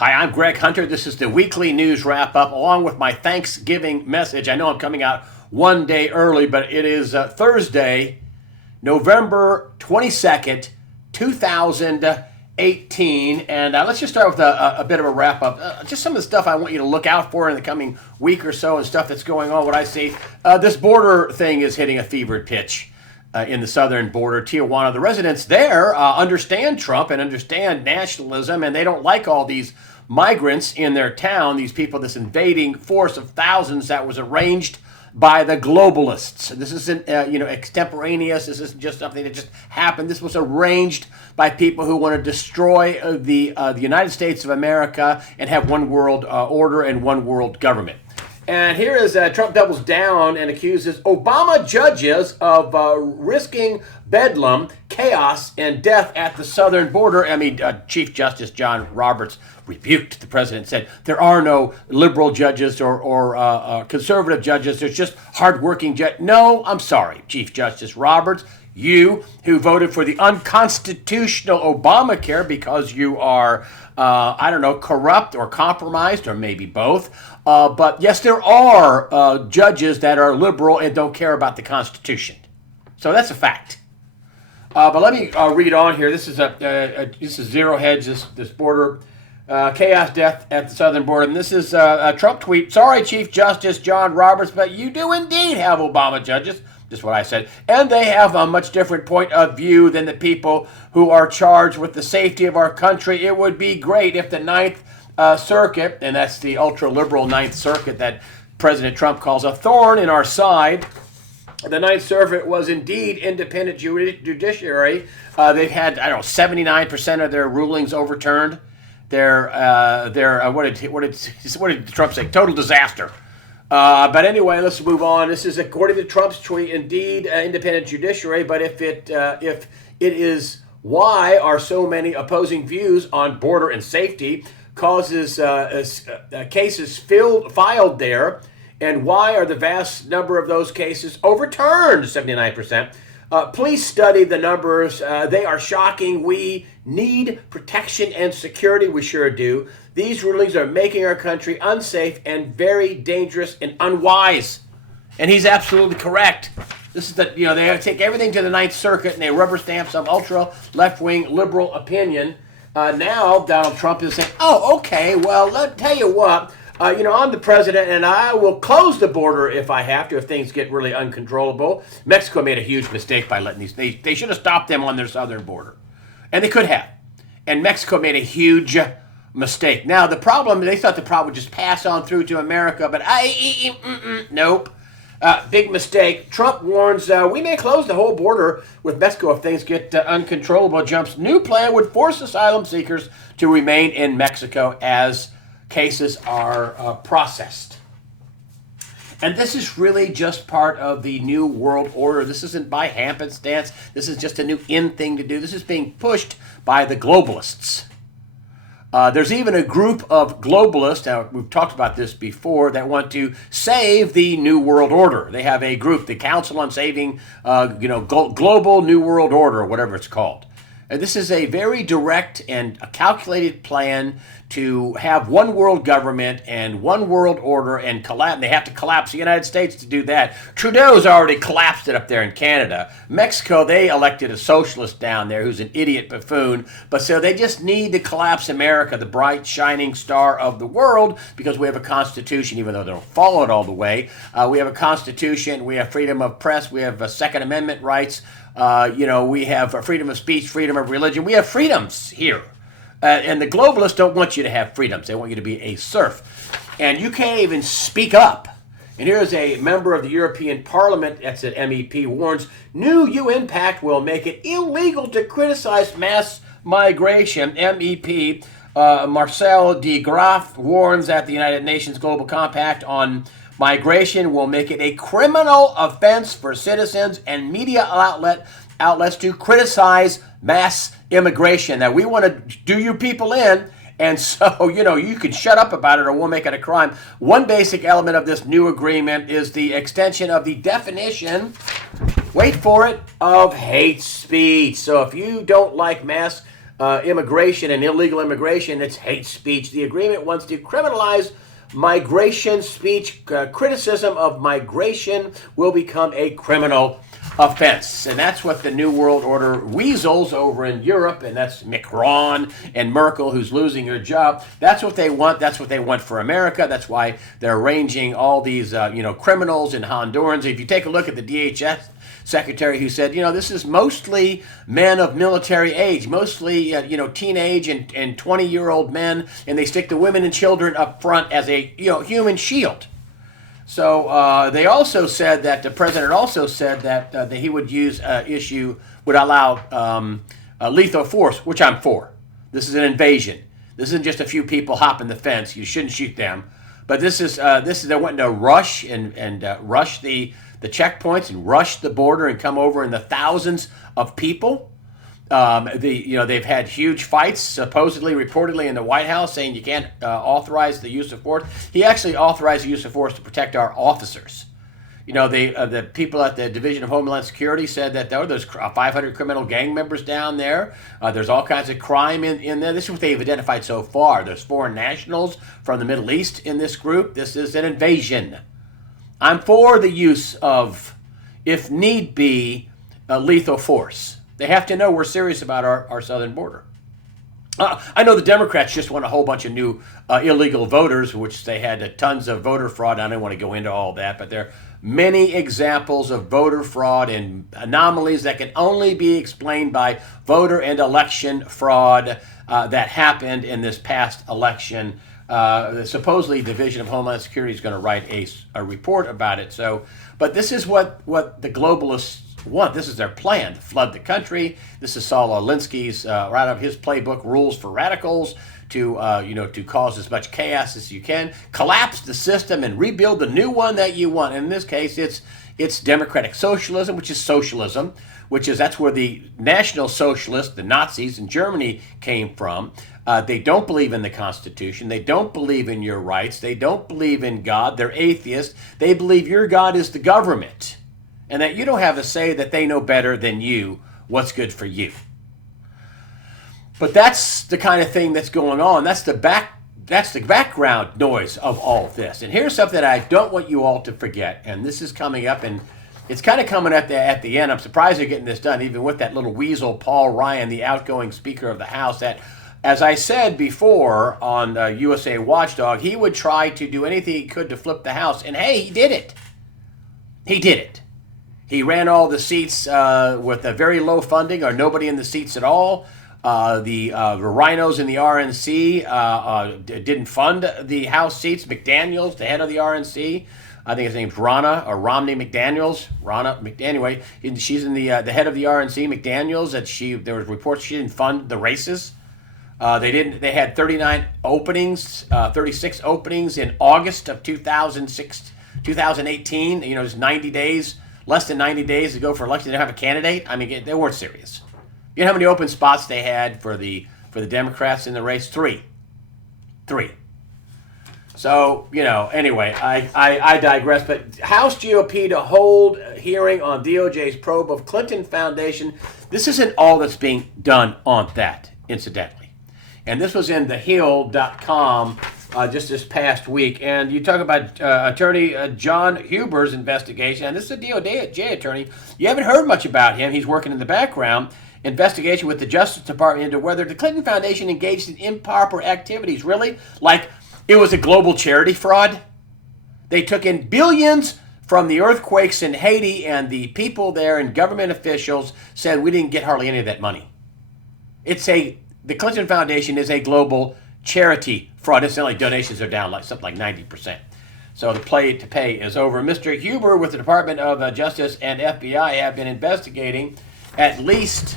Hi, I'm Greg Hunter. This is the weekly news wrap up along with my Thanksgiving message. I know I'm coming out one day early, but it is Thursday, November 22nd, 2018. And let's just start with a bit of a wrap up. Just some of the stuff I want you to look out for in the coming week or so and stuff that's going on. What I see, this border thing is hitting a fevered pitch. In the southern border, Tijuana. The residents there understand Trump and understand nationalism, and they don't like all these migrants in their town, these people, this invading force of thousands that was arranged by the globalists. This isn't, extemporaneous. This isn't just something that just happened. This was arranged by people who want to destroy the United States of America and have one world order and one world government. And here is Trump doubles down and accuses Obama judges of risking bedlam, chaos, and death at the southern border. Chief Justice John Roberts rebuked the president, said there are no liberal judges or conservative judges. There's just hardworking judges. No, I'm sorry, Chief Justice Roberts. You who voted for the unconstitutional Obamacare because you are, corrupt or compromised or maybe both. But yes, there are judges that are liberal and don't care about the Constitution. So that's a fact. But let me read on here. This is Zero Hedge, this border. Chaos, death at the southern border. And this is a Trump tweet. Sorry, Chief Justice John Roberts, but you do indeed have Obama judges. Just what I said. And they have a much different point of view than the people who are charged with the safety of our country. It would be great if the Ninth Circuit, and that's the ultra-liberal Ninth Circuit that President Trump calls a thorn in our side, the Ninth Circuit was indeed independent judiciary. They've had, 79% of their rulings overturned. What did Trump say? Total disaster. But anyway, let's move on. This is according to Trump's tweet, indeed independent judiciary. But if it is, why are so many opposing views on border and safety causes cases filed there, and why are the vast number of those cases overturned? 79%. Please study the numbers. They are shocking. We need protection and security. We sure do. These rulings are making our country unsafe and very dangerous and unwise. And he's absolutely correct. This is they take everything to the Ninth Circuit and they rubber stamp some ultra left-wing liberal opinion. Now Donald Trump is saying, oh, okay, well, let tell you what. I'm the president, and I will close the border if I have to, if things get really uncontrollable. Mexico made a huge mistake by letting these. They should have stopped them on their southern border. And they could have. And Mexico made a huge mistake. Now, they thought the problem would just pass on through to America, but nope. Big mistake. Trump warns we may close the whole border with Mexico if things get uncontrollable. Trump's new plan would force asylum seekers to remain in Mexico as cases are processed. And this is really just part of the new world order. This isn't by happenstance. This is just a new in thing to do. This is being pushed by the globalists. There's even a group of globalists, now we've talked about this before, that want to save the New World Order. They have a group, the Council on Saving Global New World Order, or whatever it's called. And this is a very direct and a calculated plan to have one world government and one world order and collapse. They have to collapse the United States to do that. Trudeau's already collapsed it up there in Canada. Mexico, they elected a socialist down there who's an idiot buffoon. But so they just need to collapse America, the bright, shining star of the world, because we have a constitution, even though they don't follow it all the way. We have a constitution. We have freedom of press. We have Second Amendment rights. We have freedom of speech, freedom of religion. We have freedoms here. And the globalists don't want you to have freedoms. They want you to be a serf. And you can't even speak up. And here's a member of the European Parliament, that's an MEP, warns new UN pact will make it illegal to criticize mass migration. MEP Marcel de Graaf warns that the United Nations Global Compact on migration will make it a criminal offense for citizens and media outlets to criticize mass immigration. Now, we want to do you people in, and so, you can shut up about it or we'll make it a crime. One basic element of this new agreement is the extension of the definition, wait for it, of hate speech. So if you don't like mass immigration and illegal immigration. It's hate speech. The agreement wants to criminalize migration speech. Criticism of migration will become a criminal offense. And that's what the New World Order weasels over in Europe, and that's Macron and Merkel, who's losing her job. That's what they want. That's what they want for America. That's why they're arranging all these criminals and Hondurans. If you take a look at the DHS secretary, who said, this is mostly men of military age, mostly, teenage and 20-year-old men, and they stick the women and children up front as a, human shield. So they also said that the president also said that he would would allow lethal force, which I'm for. This is an invasion. This isn't just a few people hopping the fence. You shouldn't shoot them. But this is they're wanting to rush and rush the checkpoints and rush the border and come over in the thousands of people. They've had huge fights, supposedly, reportedly, in the White House, saying you can't authorize the use of force. He actually authorized the use of force to protect our officers. The people at the Division of Homeland Security said that there's 500 criminal gang members down there. There's all kinds of crime in there. This is what they've identified so far. There's foreign nationals from the Middle East in this group. This is an invasion. I'm for the use of, if need be, lethal force. They have to know we're serious about our southern border. I know the Democrats just want a whole bunch of new illegal voters, which they had tons of voter fraud. I don't want to go into all that, but there are many examples of voter fraud and anomalies that can only be explained by voter and election fraud that happened in this past election. Supposedly, Division of Homeland Security is going to write a report about it. But this is what the globalists want. This is their plan: to flood the country. This is Saul Alinsky's right out of his playbook, Rules for Radicals, to cause as much chaos as you can, collapse the system, and rebuild the new one that you want. And in this case, it's democratic socialism, which is socialism, that's where the National Socialists, the Nazis in Germany, came from. They don't believe in the Constitution. They don't believe in your rights. They don't believe in God. They're atheists. They believe your God is the government, and that you don't have a say, that they know better than you what's good for you. But that's the kind of thing that's going on. That's the background noise of all of this. And here's something that I don't want you all to forget, and this is coming up, and it's kind of coming at the end. I'm surprised they're getting this done, even with that little weasel, Paul Ryan, the outgoing Speaker of the House, that, as I said before on USA Watchdog, he would try to do anything he could to flip the House. And hey, he did it. He did it. He ran all the seats with a very low funding, or nobody in the seats at all. The rhinos in the RNC didn't fund the House seats. McDaniels, the head of the RNC, I think his name's Romney McDaniels. Anyway, she's in the head of the RNC, McDaniels. There was reports she didn't fund the races. They had 39 openings, 36 openings in August of 2018. Just 90 days, less than 90 days to go for election. They don't have a candidate. I mean, they weren't serious. You know how many open spots they had for the Democrats in the race? Three. So, anyway, I digress. But House GOP to hold hearing on DOJ's probe of Clinton Foundation. This isn't all that's being done on that, incidentally. And this was in thehill.com just this past week. And you talk about Attorney John Huber's investigation. And this is a DOJ attorney. You haven't heard much about him. He's working in the background. Investigation with the Justice Department into whether the Clinton Foundation engaged in improper activities. Really? Like it was a global charity fraud? They took in billions from the earthquakes in Haiti, and the people there and government officials said we didn't get hardly any of that money. The Clinton Foundation is a global charity fraud. Incidentally, donations are down something like 90%. So the play to pay is over. Mr. Huber with the Department of Justice and FBI have been investigating at least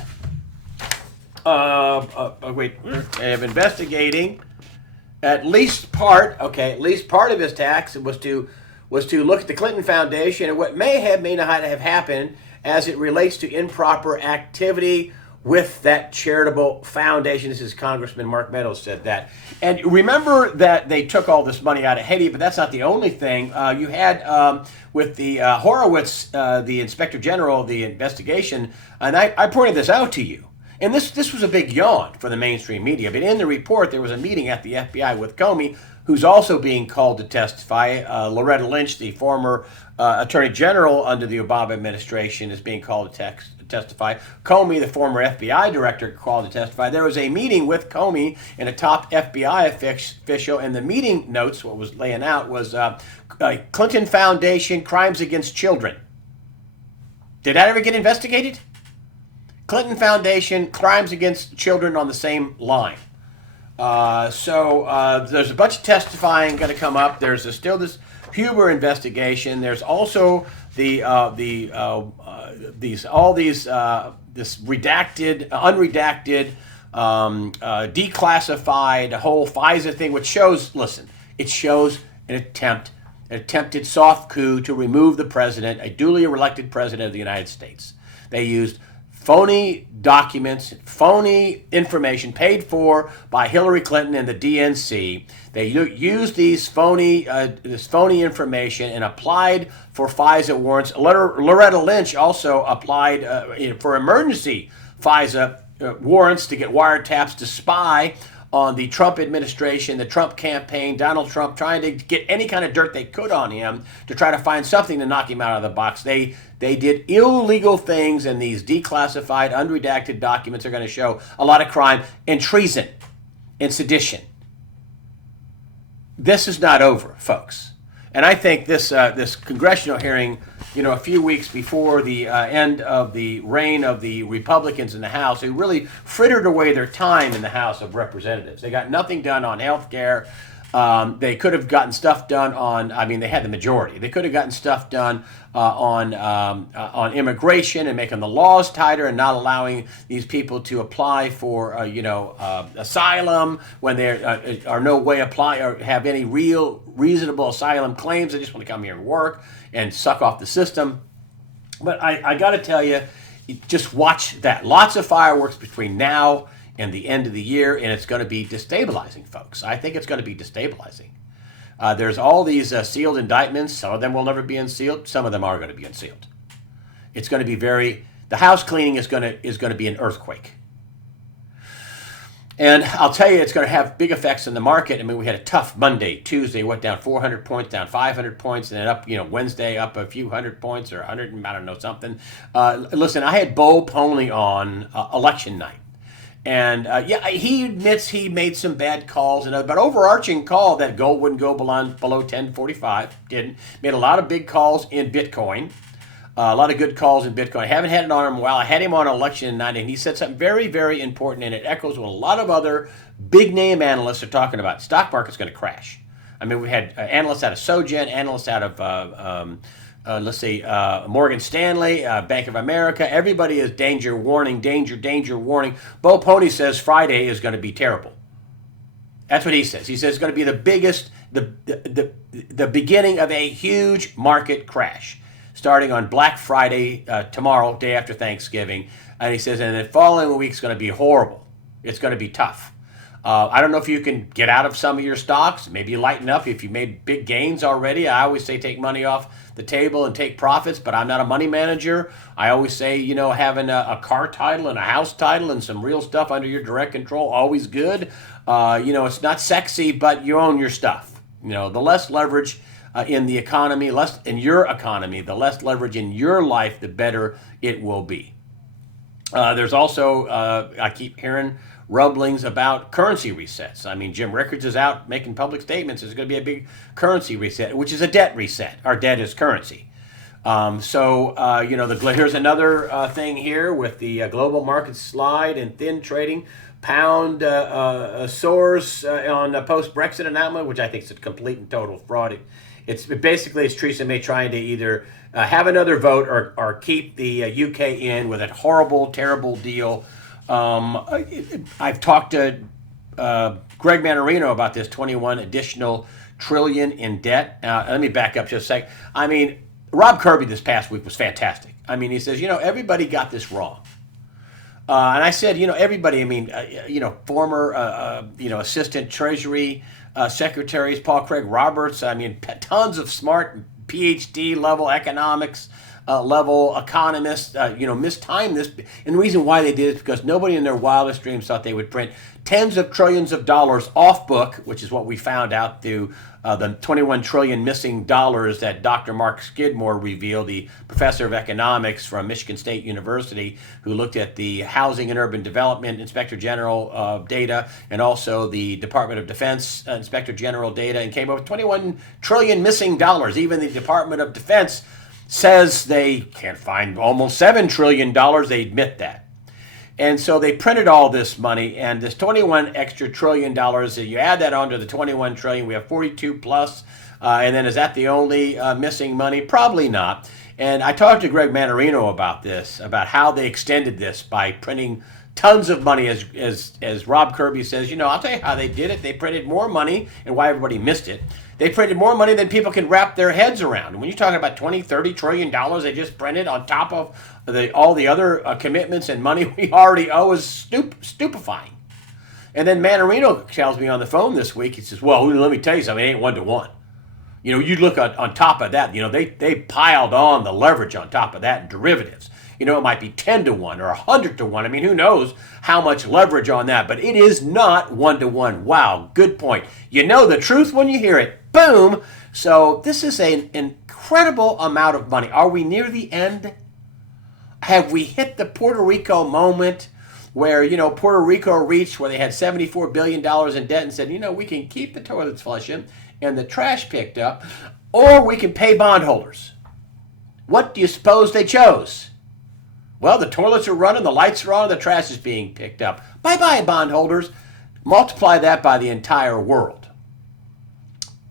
part of his tax was to look at the Clinton Foundation and what may not have happened as it relates to improper activity with that charitable foundation. This is Congressman Mark Meadows said that. And remember that they took all this money out of Haiti, but that's not the only thing. You had with the Horowitz, the Inspector General of the investigation, and I pointed this out to you. And this was a big yawn for the mainstream media. But in the report, there was a meeting at the FBI with Comey, who's also being called to testify. Loretta Lynch, the former Attorney General under the Obama administration, is being called to testify. Comey, the former FBI director, called to testify. There was a meeting with Comey and a top FBI official, and the meeting notes, what was laying out was Clinton Foundation, crimes against children. Did that ever get investigated? Clinton Foundation, crimes against children on the same line. So there's a bunch of testifying going to come up. There's still this Huber investigation. There's also this redacted, unredacted, declassified whole FISA thing, which shows. Listen, it shows an attempted soft coup to remove the president, a duly elected president of the United States. They used phony documents, phony information paid for by Hillary Clinton and the DNC. They used this phony information and applied for FISA warrants. Loretta Lynch also applied for emergency FISA warrants to get wiretaps to spy on the Trump administration, the Trump campaign, Donald Trump, trying to get any kind of dirt they could on him to try to find something to knock him out of the box. They did illegal things, and these declassified, unredacted documents are going to show a lot of crime and treason and sedition. This is not over, folks. And I think this congressional hearing, a few weeks before the end of the reign of the Republicans in the House, who really frittered away their time in the House of Representatives. They got nothing done on health care. They could have gotten stuff done on, they had the majority. They could have gotten stuff done on immigration and making the laws tighter and not allowing these people to apply for, asylum when there are no way apply or have any real reasonable asylum claims. They just want to come here and work and suck off the system. But I got to tell you, just watch that. Lots of fireworks between now and the end of the year, and it's going to be destabilizing, folks. I think it's going to be destabilizing. There's all these sealed indictments. Some of them will never be unsealed. Some of them are going to be unsealed. It's going to be the house cleaning is going to be an earthquake. And I'll tell you, it's going to have big effects in the market. We had a tough Monday. Tuesday went down 400 points, down 500 points, and then up, Wednesday up a few hundred points or 100, I don't know, something. Listen, I had Bo Pony on election night. And he admits he made some bad calls, but overarching call that gold wouldn't go below 1045. Didn't. Made a lot of big calls in Bitcoin, a lot of good calls in Bitcoin. I haven't had it on him in a while. I had him on election night, and he said something very, very important, and it echoes what a lot of other big name analysts are talking about. Stock market's going to crash. We had analysts out of SoGen, analysts out of Morgan Stanley, Bank of America. Everybody is danger warning, danger warning. Bo Pony says Friday is going to be terrible. That's what he says. He says it's going to be the biggest, the beginning of a huge market crash, starting on Black Friday tomorrow, day after Thanksgiving. And he says, and the following week is going to be horrible. It's going to be tough. I don't know if you can get out of some of your stocks. Maybe you lighten up if you made big gains already. I always say take money off the table and take profits, but I'm not a money manager. I always say, having a car title and a house title and some real stuff under your direct control, always good. It's not sexy, but you own your stuff. The less leverage in the economy, less in your economy, the less leverage in your life, the better it will be. There's also, I keep hearing rumblings about currency resets. Jim Rickards is out making public statements. There's going to be a big currency reset, which is a debt reset. Our debt is currency. Here's another thing here with the global market slide and thin trading. Pound soars on post-Brexit announcement, which I think is a complete and total fraud. It's Theresa May trying to either have another vote or keep the UK in with a horrible, terrible deal. I've talked to Greg Manarino about this 21 additional trillion in debt. Let me back up just a sec. Rob Kirby this past week was fantastic. He says, everybody got this wrong. And I said, everybody, former, assistant treasury secretaries, Paul Craig Roberts, tons of smart PhD level economics, level economists, mistimed this. And the reason why they did it is because nobody in their wildest dreams thought they would print tens of trillions of dollars off book, which is what we found out through the 21 trillion missing dollars that Dr. Mark Skidmore revealed, the professor of economics from Michigan State University, who looked at the Housing and Urban Development Inspector General data and also the Department of Defense Inspector General data, and came up with 21 trillion missing dollars. Even the Department of Defense says they can't find almost $7 trillion. They admit that. And so they printed all this money, and this 21 extra trillion dollars, you add that onto the 21 trillion, we have 42 plus, and then is that the only missing money? Probably not. And I talked to Greg Mannarino about this, about how they extended this by printing tons of money, as Rob Kirby says. I'll tell you how they did it. They printed more money, and why everybody missed it. They printed more money than people can wrap their heads around. And when you're talking about 20, 30 trillion dollars they just printed on top of all the other commitments and money we already owe is stupefying. And then Mannarino tells me on the phone this week, he says, well, let me tell you something, it ain't 1 to 1. You look on top of that, they piled on the leverage on top of that in derivatives. It might be 10 to 1 or 100 to 1. I mean, who knows how much leverage on that, but it is not 1 to 1. Wow, good point. You know the truth when you hear it. Boom. So this is an incredible amount of money. Are we near the end? Have we hit the Puerto Rico moment where, Puerto Rico reached where they had $74 billion in debt and said, we can keep the toilets flushing and the trash picked up, or we can pay bondholders? What do you suppose they chose? Well, the toilets are running, the lights are on, the trash is being picked up. Bye-bye, bondholders. Multiply that by the entire world.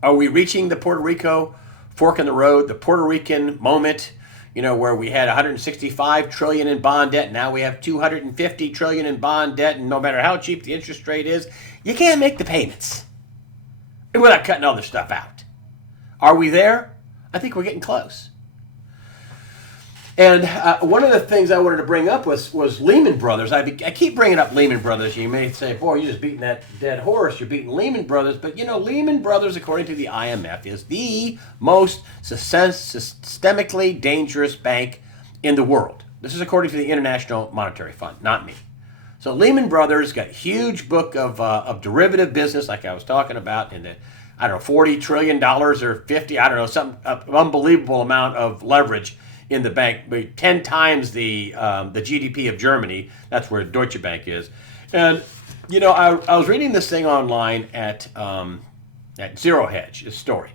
Are we reaching the Puerto Rico fork in the road, the Puerto Rican moment, where we had 165 trillion in bond debt, now we have 250 trillion in bond debt, and no matter how cheap the interest rate is, you can't make the payments without cutting other stuff out. Are we there? I think we're getting close. And one of the things I wanted to bring up was Lehman Brothers. I keep bringing up Lehman Brothers. You may say, boy, you're just beating that dead horse. You're beating Lehman Brothers. But, Lehman Brothers, according to the IMF, is the most systemically dangerous bank in the world. This is according to the International Monetary Fund, not me. So Lehman Brothers got a huge book of derivative business, like I was talking about, in the, $40 trillion or 50, some unbelievable amount of leverage in the bank, 10 times the GDP of Germany. That's where Deutsche Bank is. And, I was reading this thing online at Zero Hedge, a story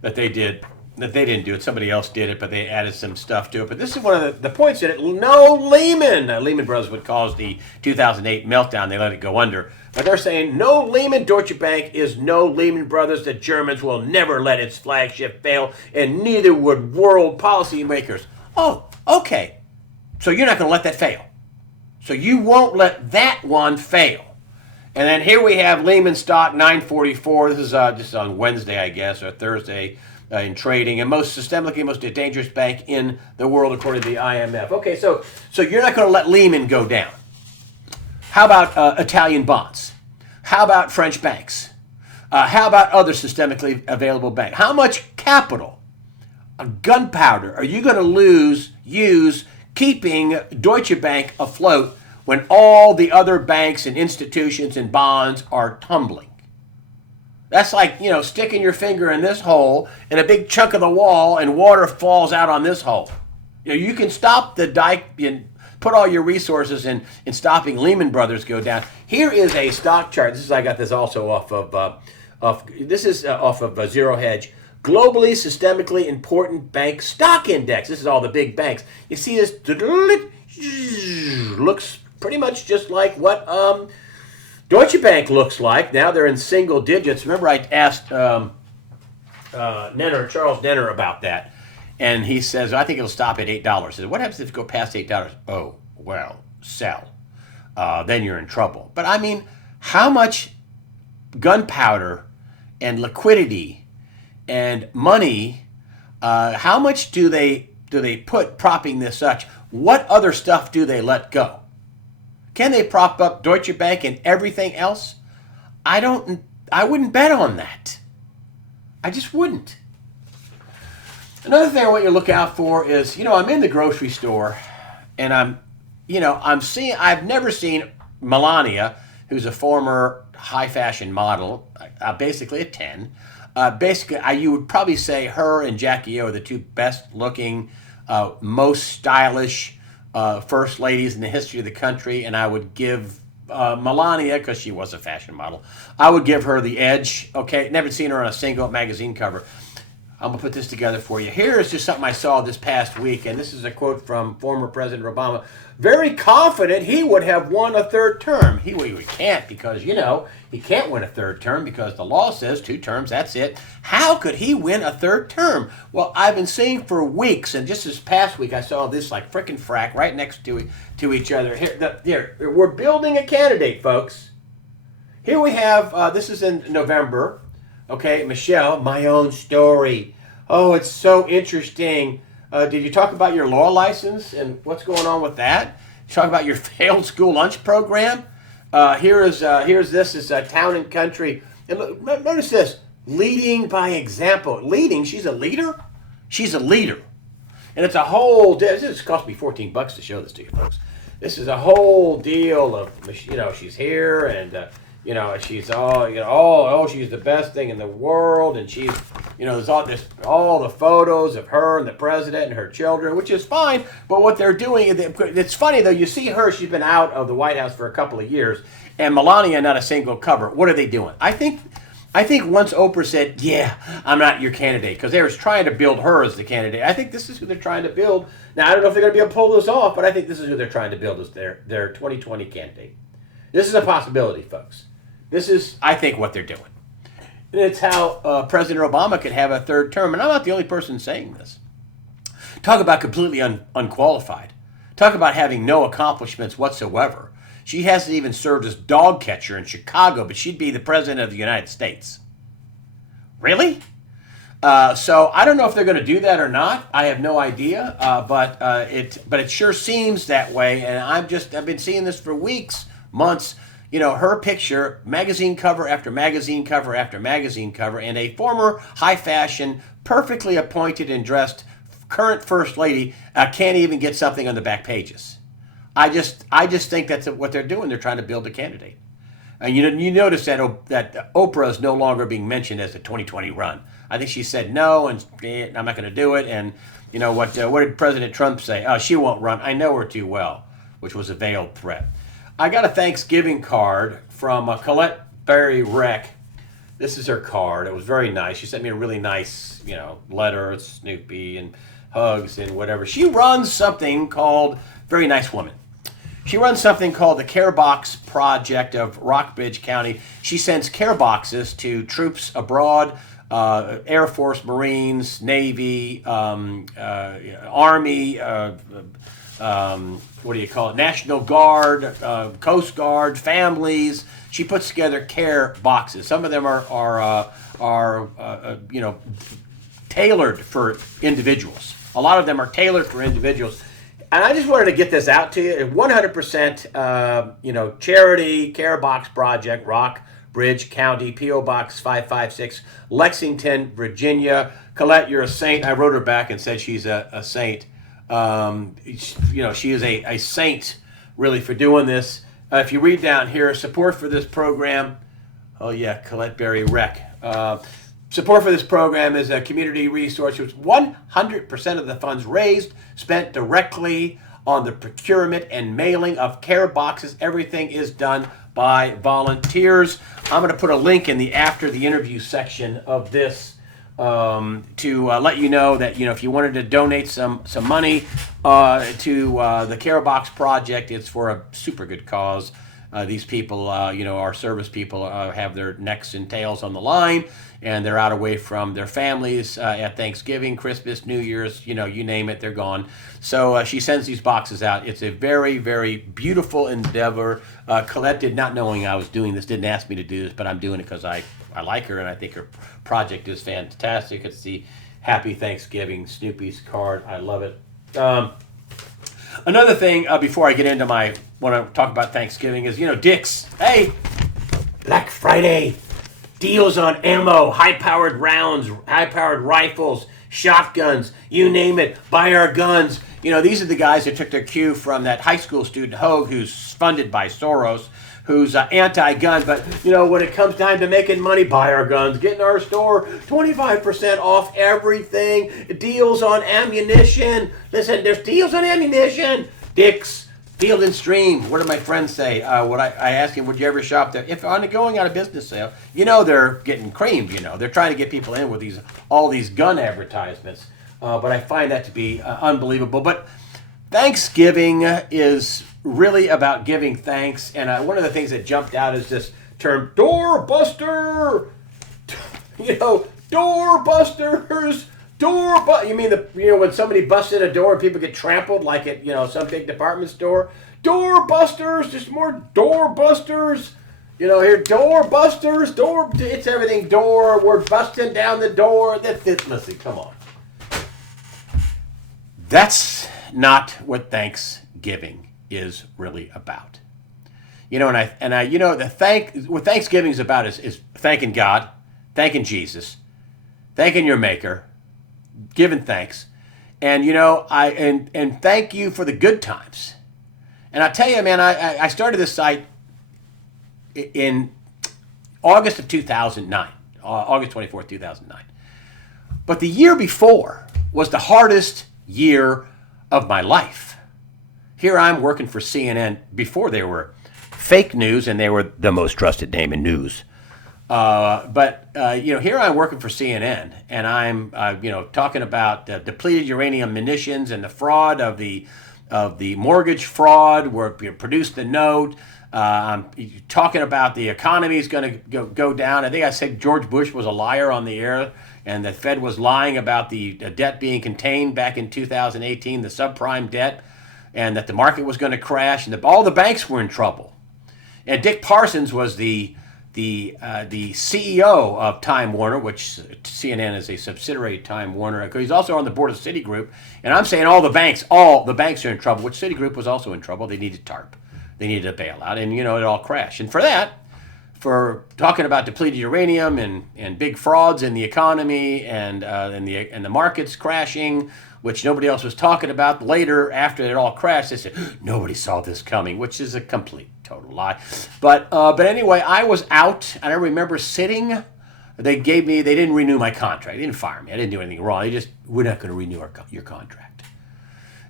that they did, that they didn't do it. Somebody else did it, but they added some stuff to it. But this is one of the points in it. No Lehman. Lehman Brothers would cause the 2008 meltdown. They let it go under. But they're saying no Lehman. Deutsche Bank is no Lehman Brothers. The Germans will never let its flagship fail, and neither would world policymakers. Oh, okay. So you're not going to let that fail. So you won't let that one fail. And then here we have Lehman stock 944. This is just on Wednesday, I guess, or Thursday in trading, and most systemically most dangerous bank in the world according to the IMF. Okay, so you're not going to let Lehman go down. How about Italian bonds? How about French banks? How about other systemically available banks? How much capital, gunpowder, are you going to use keeping Deutsche Bank afloat when all the other banks and institutions and bonds are tumbling? That's like, sticking your finger in this hole and a big chunk of the wall and water falls out on this hole. You can stop the dike and put all your resources in stopping Lehman Brothers go down. Here is a stock chart. I got this also off of Zero Hedge. Globally systemically important bank stock index. This is all the big banks. You see this looks pretty much just like what Deutsche Bank looks like. Now they're in single digits. Remember I asked Charles Nenner about that, and he says, I think it'll stop at $8. I said, what happens if it go past $8? Oh, well, sell. Then you're in trouble. But I mean, how much gunpowder and liquidity and money, how much do they put propping this up? What other stuff do they let go? Can they prop up Deutsche Bank and everything else? I wouldn't bet on that. I just wouldn't. Another thing I want you to look out for is, I'm in the grocery store, and I've never seen Melania, who's a former high fashion model, basically a 10. You would probably say her and Jackie O are the two best looking, most stylish first ladies in the history of the country, and I would give Melania, because she was a fashion model, I would give her the edge. Okay, never seen her on a single magazine cover. I'm going to put this together for you. Here is just something I saw this past week, and this is a quote from former President Obama. Very confident he would have won a third term. He can't, because, he can't win a third term because the law says 2 terms, that's it. How could he win a third term? Well, I've been seeing for weeks, and just this past week I saw this like frickin' frack right next to each other. Here, we're building a candidate, folks. Here we have, this is in November. Okay, Michelle, my own story. Oh, it's so interesting. Did you talk about your law license and what's going on with that? You talk about your failed school lunch program? Here's this. It's Town and Country. And look, notice this. Leading by example. Leading, she's a leader? She's a leader. And it's a whole deal. This cost me $14 to show this to you, folks. This is a whole deal of, she's here and... she's she's the best thing in the world, and she's, there's all the photos of her and the president and her children, which is fine. But what they're doing, it's funny though. You see her; she's been out of the White House for a couple of years, and Melania not a single cover. What are they doing? I think once Oprah said, "Yeah, I'm not your candidate," because they were trying to build her as the candidate. I think this is who they're trying to build. Now I don't know if they're going to be able to pull this off, but I think this is who they're trying to build as their 2020 candidate. This is a possibility, folks. This is, I think, what they're doing. And it's how President Obama could have a third term. And I'm not the only person saying this. Talk about completely unqualified. Talk about having no accomplishments whatsoever. She hasn't even served as dog catcher in Chicago, but she'd be the president of the United States. Really? So I don't know if they're going to do that or not. I have no idea. But it sure seems that way. And I've been seeing this for weeks, months. Her picture, magazine cover after magazine cover after magazine cover, and a former high fashion, perfectly appointed and dressed current first lady can't even get something on the back pages. I just think that's what they're doing. They're trying to build a candidate. And you notice that Oprah is no longer being mentioned as the 2020 run. I think she said no, and I'm not going to do it. And what did President Trump say? Oh, she won't run. I know her too well, which was a veiled threat. I got a Thanksgiving card from Colette Berry Reck. This is her card. It was very nice. She sent me a really nice, letter, Snoopy and hugs and whatever. She runs something called, very nice woman. She runs something called the Care Box Project of Rockbridge County. She sends care boxes to troops abroad, Air Force, Marines, Navy, Army, National Guard, Coast Guard, families. She puts together care boxes. Some of them are tailored for individuals. A lot of them are tailored for individuals. And I just wanted to get this out to you. 100%, charity care box project, Rockbridge County, P.O. Box 556, Lexington, Virginia. Colette, you're a saint. I wrote her back and said she's a saint. She is a saint, really, for doing this. If you read down here, support for this program. Oh, yeah, Colette Berry Reck. Support for this program is a community resource which 100% of the funds raised spent directly on the procurement and mailing of care boxes. Everything is done by volunteers. I'm going to put a link in the after the interview section of this to let you know that, if you wanted to donate some money to the Care Box Project, it's for a super good cause. These people, our service people have their necks and tails on the line, and they're out away from their families at Thanksgiving, Christmas, New Year's, you name it, they're gone. So she sends these boxes out. It's a very, very beautiful endeavor. Colette did not knowing I was doing this, didn't ask me to do this, but I'm doing it because I like her, and I think her project is fantastic. It's the Happy Thanksgiving Snoopy's card. I love it. Another thing, before I get into when I talk about Thanksgiving, is, Dick's. Hey, Black Friday. Deals on ammo, high-powered rounds, high-powered rifles, shotguns, you name it, buy our guns. These are the guys that took their cue from that high school student, Hogue, who's funded by Soros, who's anti-gun. But, when it comes time to making money, buy our guns, get in our store, 25% off everything, deals on ammunition. Listen, there's deals on ammunition. Dick's, Field and Stream. What do my friends say? I ask him, would you ever shop there? If on a going out of business sale, they're getting creamed. They're trying to get people in with all these gun advertisements. But I find that to be unbelievable. But Thanksgiving is really about giving thanks. And one of the things that jumped out is this term, doorbuster. Doorbusters. You mean when somebody busts in a door and people get trampled like at some big department store? Doorbusters, just more doorbusters. Here doorbusters, it's everything door. We're busting down the door. Listen, come on. That's not what Thanksgiving is really about. What Thanksgiving is about is thanking God, thanking Jesus, thanking your Maker, giving thanks, and and thank you for the good times. And I tell you, man, I started this site in August of 2009, August 24th, 2009. But the year before was the hardest year of my life. Here I'm working for CNN before they were fake news and they were the most trusted name in news. But here I'm working for CNN, and I'm, talking about depleted uranium munitions and the fraud of the mortgage fraud where produced the note. I'm talking about the economy is going to go down. I think I said George Bush was a liar on the air, and the Fed was lying about the debt being contained back in 2018, the subprime debt, and that the market was going to crash, and all the banks were in trouble. And Dick Parsons was the CEO of Time Warner, which CNN is a subsidiary of Time Warner. He's also on the board of Citigroup. And I'm saying all the banks are in trouble, which Citigroup was also in trouble. They needed TARP. They needed a bailout. And, it all crashed. And for talking about depleted uranium and big frauds in the economy and the markets crashing, which nobody else was talking about, later, after it all crashed, they said, nobody saw this coming, which is a complete total lie. But anyway, I was out, and I remember sitting. They didn't renew my contract. They didn't fire me. I didn't do anything wrong. We're not going to renew your contract.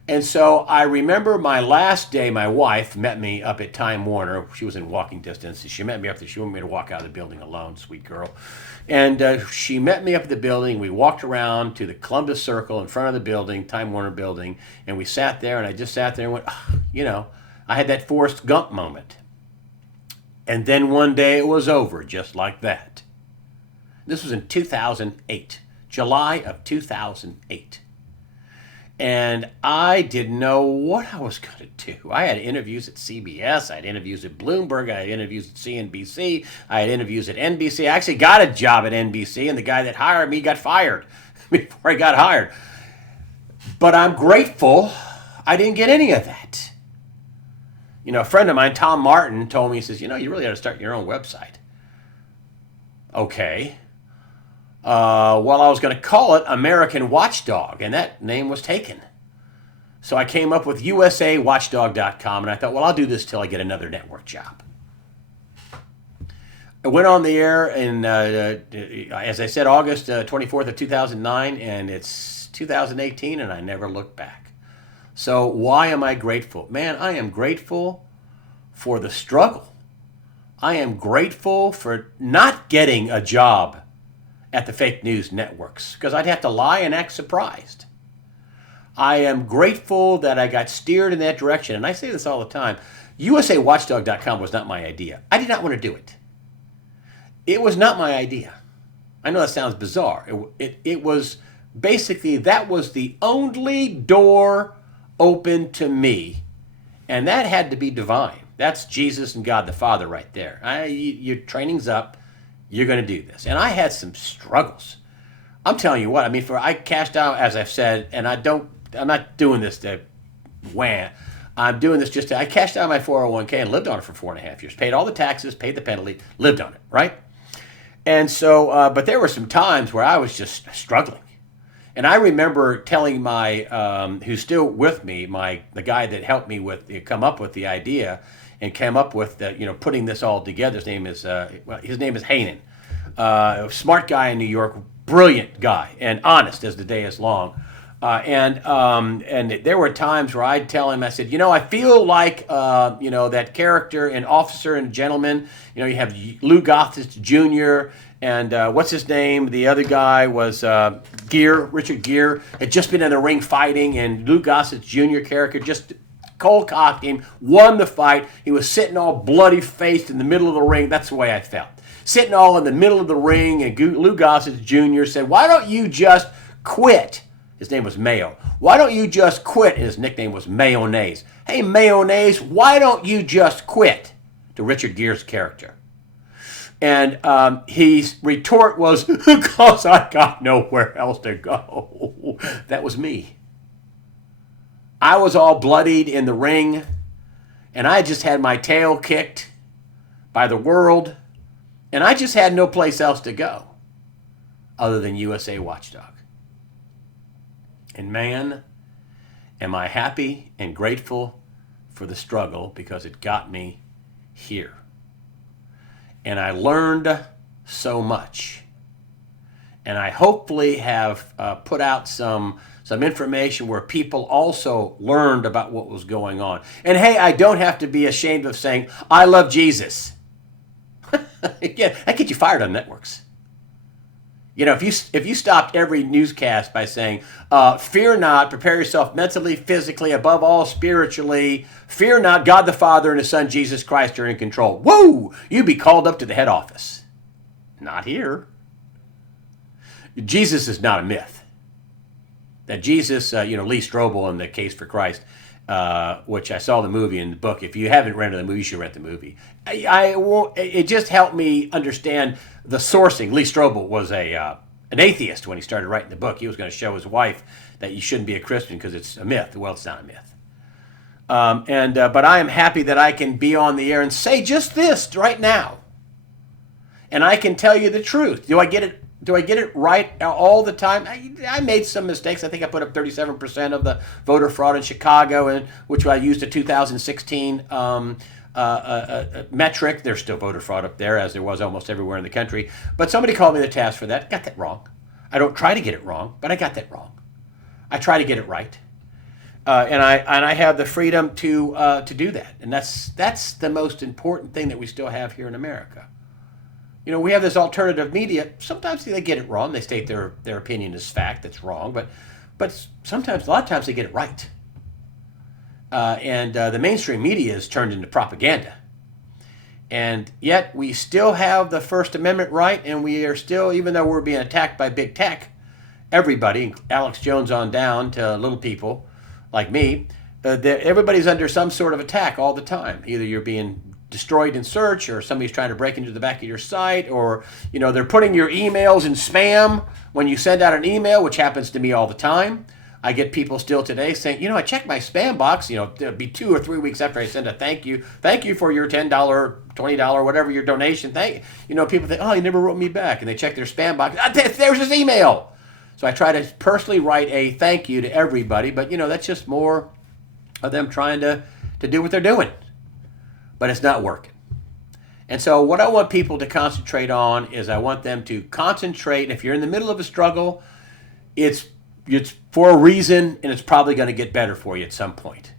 And so I remember my last day, my wife met me up at Time Warner. She was in walking distance. She met me up there. She wanted me to walk out of the building alone, sweet girl. And she met me up at the building. We walked around to the Columbus Circle in front of the building, Time Warner building, and we sat there, and I just sat there and went, I had that Forrest Gump moment. And then one day it was over, just like that. This was in 2008, July of 2008. And I didn't know what I was going to do. I had interviews at CBS. I had interviews at Bloomberg. I had interviews at CNBC. I had interviews at NBC. I actually got a job at NBC, and the guy that hired me got fired before I got hired. But I'm grateful I didn't get any of that. A friend of mine, Tom Martin, told me, he says, you really ought to start your own website. Okay. I was going to call it American Watchdog, and that name was taken. So I came up with usawatchdog.com, and I thought, I'll do this till I get another network job. I went on the air in, as I said, August 24th of 2009, and it's 2018, and I never looked back. So why am I grateful? Man, I am grateful for the struggle. I am grateful for not getting a job at the fake news networks because I'd have to lie and act surprised. I am grateful that I got steered in that direction. And I say this all the time. USAWatchdog.com was not my idea. I did not want to do it. It was not my idea. I know that sounds bizarre. It was basically, that was the only door open to me. And that had to be divine. That's Jesus and God the Father right there. Your training's up. You're going to do this. And I had some struggles. I'm telling you what, I cashed out, as I've said, and I'm not doing this to wham. I'm doing this I cashed out my 401k and lived on it for 4.5 years. Paid all the taxes, paid the penalty, lived on it, right? And so, but there were some times where I was just struggling. And I remember telling my, who's still with me, the guy that helped me come up with the idea, and came up with putting this all together. His name is Hanen, a smart guy in New York, brilliant guy, and honest as the day is long. And there were times where I'd tell him, I said, I feel like, that character in Officer and Gentleman. You have Lou Gossett Jr. and what's his name? The other guy was Richard Gere, had just been in the ring fighting, and Lou Gossett Jr. character just cold cocked him, won the fight. He was sitting all bloody faced in the middle of the ring. That's the way I felt. Sitting all in the middle of the ring, and Lou Gossett Jr. said, "Why don't you just quit?" His name was Mayo. "Why don't you just quit?" His nickname was Mayonnaise. "Hey, Mayonnaise, why don't you just quit?" To Richard Gere's character. And his retort was, "Because I got nowhere else to go." That was me. I was all bloodied in the ring, and I just had my tail kicked by the world, and I just had no place else to go other than USA Watchdog. And man, am I happy and grateful for the struggle, because it got me here. And I learned so much. And I hopefully have put out some information where people also learned about what was going on. And hey, I don't have to be ashamed of saying, I love Jesus. Yeah, that gets you fired on networks. If you stopped every newscast by saying, fear not, prepare yourself mentally, physically, above all spiritually, fear not, God the Father and His Son Jesus Christ are in control. Woo! You'd be called up to the head office. Not here. Jesus is not a myth. That Jesus, Lee Strobel in The Case for Christ, which I saw the movie and the book. If you haven't rented the movie, you should rent the movie. It just helped me understand the sourcing. Lee Strobel was an atheist when he started writing the book. He was going to show his wife that you shouldn't be a Christian because it's a myth. Well, it's not a myth. But I am happy that I can be on the air and say just this right now. And I can tell you the truth. Do I get it right all the time? I made some mistakes. I think I put up 37% of the voter fraud in Chicago, and which I used a 2016 metric. There's still voter fraud up there, as there was almost everywhere in the country. But somebody called me to task for that. Got that wrong. I don't try to get it wrong, but I got that wrong. I try to get it right, and I have the freedom to do that. And that's the most important thing that we still have here in America. We have this alternative media. Sometimes they get it wrong. They state their opinion as fact. That's wrong. But sometimes, a lot of times, they get it right. And the mainstream media is turned into propaganda. And yet we still have the First Amendment right, and we are still, even though we're being attacked by big tech, everybody, Alex Jones on down to little people like me, everybody's under some sort of attack all the time. Either you're being destroyed in search, or somebody's trying to break into the back of your site, or they're putting your emails in spam when you send out an email, which happens to me all the time. I get people still today saying, I check my spam box, it'll be 2 or 3 weeks after I send a thank you for your $10, $20, whatever your donation. People think, oh, you never wrote me back, and they check their spam box. There's his email. So I try to personally write a thank you to everybody, but that's just more of them trying to do what they're doing. But it's not working. And so what I want people to concentrate on is I want them to concentrate. If you're in the middle of a struggle, it's for a reason, and it's probably going to get better for you at some point.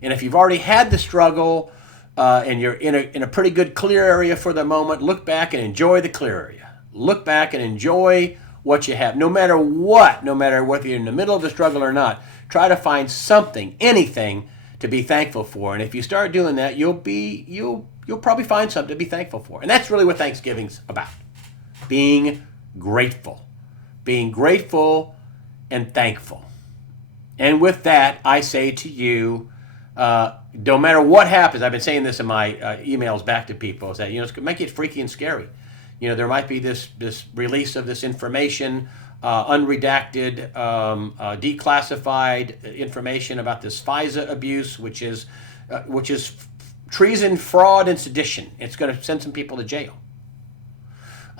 And if you've already had the struggle and you're in a pretty good clear area for the moment, look back and enjoy the clear area. Look back and enjoy what you have. No matter whether you're in the middle of the struggle or not, try to find something, anything, to be thankful for. And if you start doing that, you'll probably find something to be thankful for. And that's really what Thanksgiving's about. Being grateful. Being grateful and thankful. And with that, I say to you, no matter what happens, I've been saying this in my emails back to people, is that it's going to make it freaky and scary. There might be this release of this information, unredacted, declassified information about this FISA abuse, which is treason, fraud, and sedition. It's going to send some people to jail.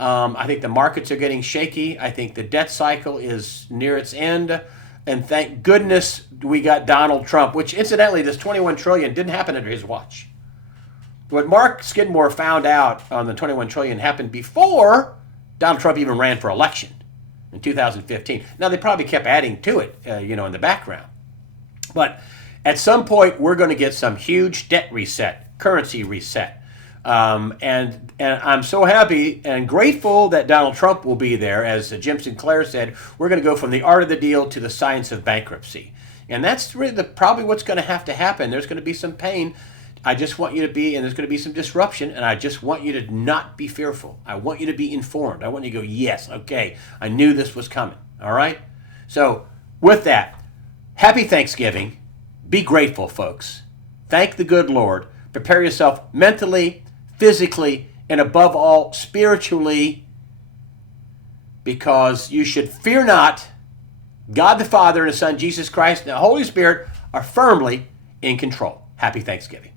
I think the markets are getting shaky. I think the debt cycle is near its end. And thank goodness we got Donald Trump, which incidentally, this 21 trillion didn't happen under his watch. What Mark Skidmore found out on the 21 trillion happened before Donald Trump even ran for election in 2015. Now, they probably kept adding to it, in the background. But at some point, we're going to get some huge debt reset, currency reset. And I'm so happy and grateful that Donald Trump will be there. As Jim Sinclair said, we're going to go from the art of the deal to the science of bankruptcy. And that's really probably what's going to have to happen. There's going to be some pain. I just want you to be, and there's going to be some disruption, and I just want you to not be fearful. I want you to be informed. I want you to go, yes, okay, I knew this was coming, all right? So with that, happy Thanksgiving. Be grateful, folks. Thank the good Lord. Prepare yourself mentally, physically, and above all, spiritually, because you should fear not. God the Father and His Son, Jesus Christ, and the Holy Spirit are firmly in control. Happy Thanksgiving.